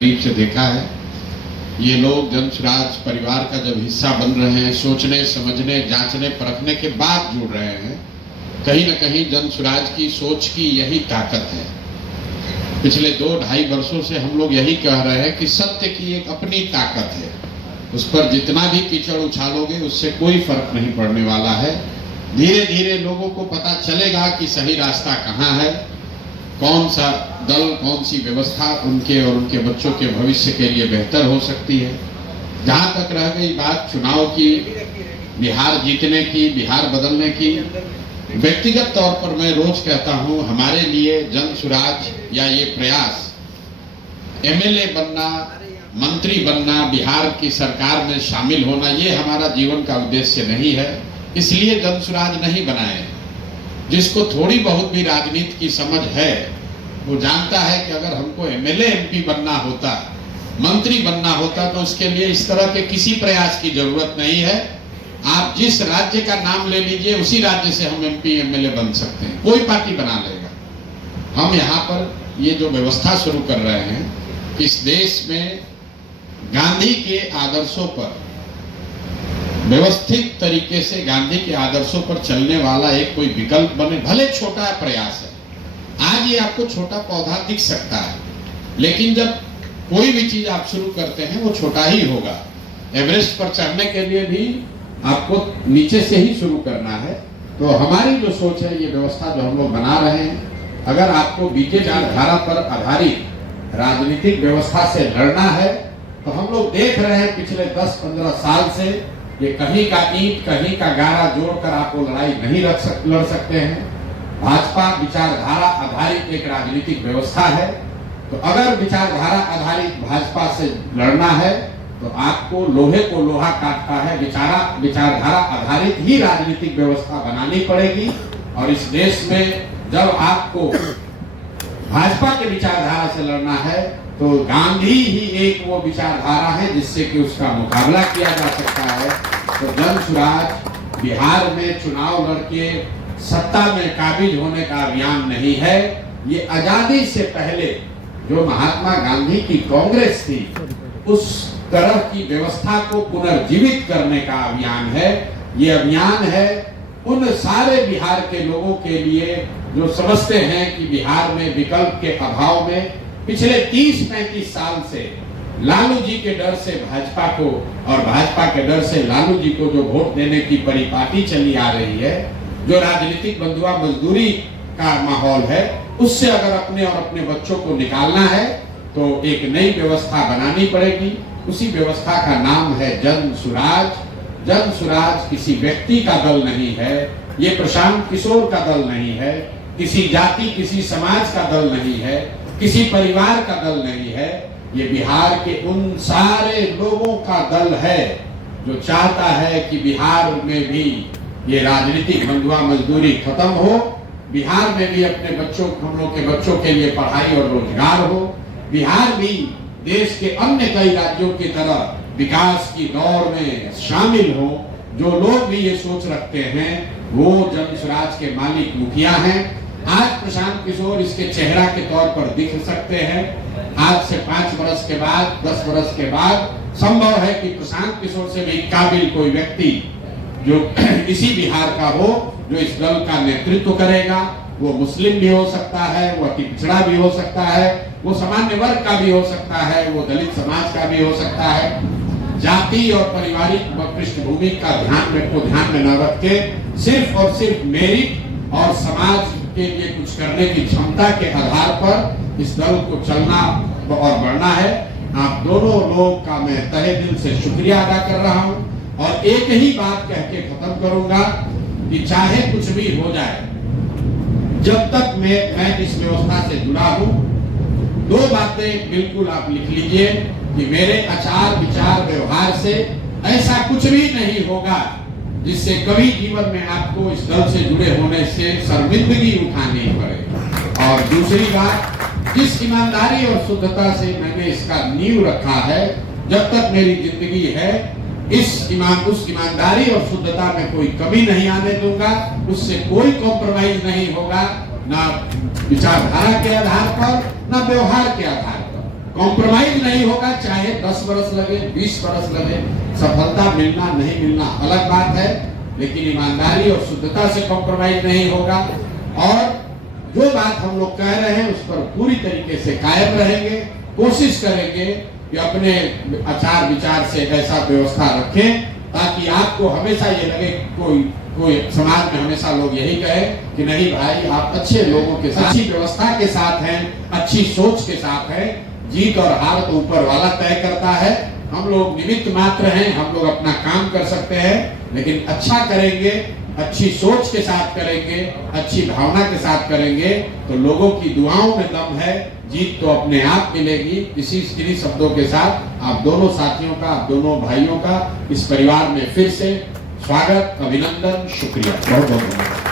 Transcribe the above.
करीब से देखा है। ये लोग जन स्वराज परिवार का जब हिस्सा बन रहे हैं, सोचने समझने जांचने परखने के बाद जुड़ रहे हैं, कहीं न कहीं जन स्वराज की सोच की यही ताकत है। पिछले 2-2.5 वर्षों से हम लोग यही कह रहे हैं कि सत्य की एक अपनी ताकत है, उस पर जितना भी कीचड़ उछालोगे उससे कोई फर्क नहीं पड़ने वाला है। धीरे धीरे लोगों को पता चलेगा कि सही रास्ता कहाँ है, कौन सा दल, कौन सी व्यवस्था उनके और उनके बच्चों के भविष्य के लिए बेहतर हो सकती है। जहाँ तक रह गई बात चुनाव की, बिहार जीतने की, बिहार बदलने की, व्यक्तिगत तौर पर मैं रोज कहता हूँ, हमारे लिए जन स्वराज या ये प्रयास एमएलए बनना, मंत्री बनना, बिहार की सरकार में शामिल होना, ये हमारा जीवन का उद्देश्य नहीं है। इसलिए जन स्वराज नहीं बनाए। जिसको थोड़ी बहुत भी राजनीति की समझ है वो जानता है कि अगर हमको एमएलए एमपी बनना होता, मंत्री बनना होता, तो उसके लिए इस तरह के किसी प्रयास की जरूरत नहीं है। आप जिस राज्य का नाम ले लीजिए, उसी राज्य से हम एमपी एमएलए बन सकते हैं, कोई पार्टी बना लेगा। हम यहाँ पर ये जो व्यवस्था शुरू कर रहे हैं, इस देश में गांधी के आदर्शों पर, व्यवस्थित तरीके से गांधी के आदर्शों पर चलने वाला एक कोई विकल्प बने, भले छोटा प्रयास है। आज ये आपको छोटा पौधा दिख सकता है, लेकिन जब कोई भी चीज आप शुरू करते हैं वो छोटा ही होगा। एवरेस्ट पर चढ़ने के लिए भी आपको नीचे से ही शुरू करना है। तो हमारी जो सोच है, ये व्यवस्था जो हम लोग बना रहे हैं, अगर आपको बीजेपी धारा पर आधारित राजनीतिक व्यवस्था से लड़ना है, तो हम लोग देख रहे हैं पिछले 10-15 साल से ये कहीं का ईंट कहीं का गारा जोड़कर आपको लड़ाई नहीं लड़ सकते हैं। भाजपा विचारधारा आधारित एक राजनीतिक व्यवस्था है, तो अगर विचारधारा आधारित भाजपा से लड़ना है तो आपको लोहे को लोहा काटता है, विचारधारा आधारित ही राजनीतिक व्यवस्था बनानी पड़ेगी। और इस देश में जब आपको भाजपा के विचारधारा से लड़ना है तो गांधी ही एक वो विचारधारा है जिससे कि उसका मुकाबला किया जा सकता है। तो जन स्वराज बिहार में चुनाव लड़के सत्ता में काबिज होने का अभियान नहीं है। ये आजादी से पहले जो महात्मा गांधी की कांग्रेस थी, उस तरह की व्यवस्था को पुनर्जीवित करने का अभियान है। ये अभियान है उन सारे बिहार के लोगों के लिए जो समझते हैं कि बिहार में विकल्प के अभाव में पिछले 30-35 साल से लालू जी के डर से भाजपा को और भाजपा के डर से लालू जी को जो वोट देने की परिपाटी चली आ रही है, जो राजनीतिक बंधुआ मजदूरी का माहौल है, उससे अगर अपने और अपने बच्चों को निकालना है तो एक नई व्यवस्था बनानी पड़ेगी। उसी व्यवस्था का नाम है जन स्वराज। जन स्वराज किसी व्यक्ति का दल नहीं है, ये प्रशांत किशोर का दल नहीं है, किसी जाति किसी समाज का दल नहीं है, किसी परिवार का दल नहीं है। ये बिहार के उन सारे लोगों का दल है जो चाहता है कि बिहार में भी ये राजनीतिक बंधुआ मजदूरी खत्म हो, बिहार में भी अपने बच्चों, हम लोग के बच्चों के लिए पढ़ाई और रोजगार हो, बिहार भी देश के अन्य कई राज्यों की तरह विकास की दौड़ में शामिल हो। जो लोग भी ये सोच रखते हैं वो जन स्वराज के मालिक मुखिया हैं। आज प्रशांत किशोर इसके चेहरा के तौर पर दिख सकते हैं। आज से 5 वर्ष के बाद, 10 वर्ष के बाद संभव है कि प्रशांत किशोर से भी काबिल कोई व्यक्ति जो इसी बिहार का हो, जो इस दल का नेतृत्व करेगा। वो मुस्लिम भी हो सकता है, वो अति पिछड़ा भी हो सकता है, वो सामान्य वर्ग का भी हो सकता है, वो दलित समाज का भी हो सकता है। जाति और पारिवारिक पृष्ठभूमि का ध्यान में न रख के सिर्फ और सिर्फ मेरिट और समाज के लिए कुछ करने की क्षमता के आधार पर इस दल को चलना और बढ़ना है। आप दोनों लोग का मैं तहे दिल से शुक्रिया अदा कर रहा हूं और एक ही बात कह के खत्म करूंगा कि चाहे कुछ भी हो जाए, जब तक मैं इस व्यवस्था से जुड़ा हूं, 2 बातें बिल्कुल आप लिख लीजिए कि मेरे आचार विचार व्यवहार से ऐसा कुछ भी नहीं होगा जिससे कभी जीवन में आपको इस दल से जुड़े होने से शर्मिंदगी उठानी पड़े। और दूसरी बात, जिस ईमानदारी और शुद्धता से मैंने इसका नींव रखा है, जब तक मेरी जिंदगी है, उस ईमानदारी और शुद्धता में कोई कमी नहीं आने दूंगा। उससे कोई कॉम्प्रोमाइज नहीं होगा, ना विचारधारा के आधार पर, ना व्यवहार के आधार पर। कॉम्प्रोमाइज नहीं होगा, चाहे 10 बरस लगे, 20 बरस लगे, सफलता मिलना नहीं मिलना अलग बात है, लेकिन ईमानदारी और शुद्धता से कॉम्प्रोमाइज नहीं होगा। और जो बात हम लोग कह रहे हैं उस पर पूरी तरीके से कायम रहेंगे, कोशिश करेंगे कि अपने आचार विचार से ऐसा व्यवस्था रखें ताकि आपको हमेशा ये लगे, कोई समाज में हमेशा लोग यही कहे कि नहीं भाई आप अच्छे लोगों के साथ, अच्छी व्यवस्था के साथ हैं, अच्छी सोच के साथ हैं। जीत और हार तो ऊपर वाला तय करता है, हम लोग निमित्त मात्र हैं, हम लोग अपना काम कर सकते हैं, लेकिन अच्छा करेंगे, अच्छी सोच के साथ करेंगे, अच्छी भावना के साथ करेंगे तो लोगों की दुआओं में दम है, जीत तो अपने आप मिलेगी। इन्हीं शब्दों के साथ आप दोनों साथियों का, आप दोनों भाइयों का इस परिवार में फिर से स्वागत, अभिनंदन, शुक्रिया, बहुत बहुत धन्यवाद।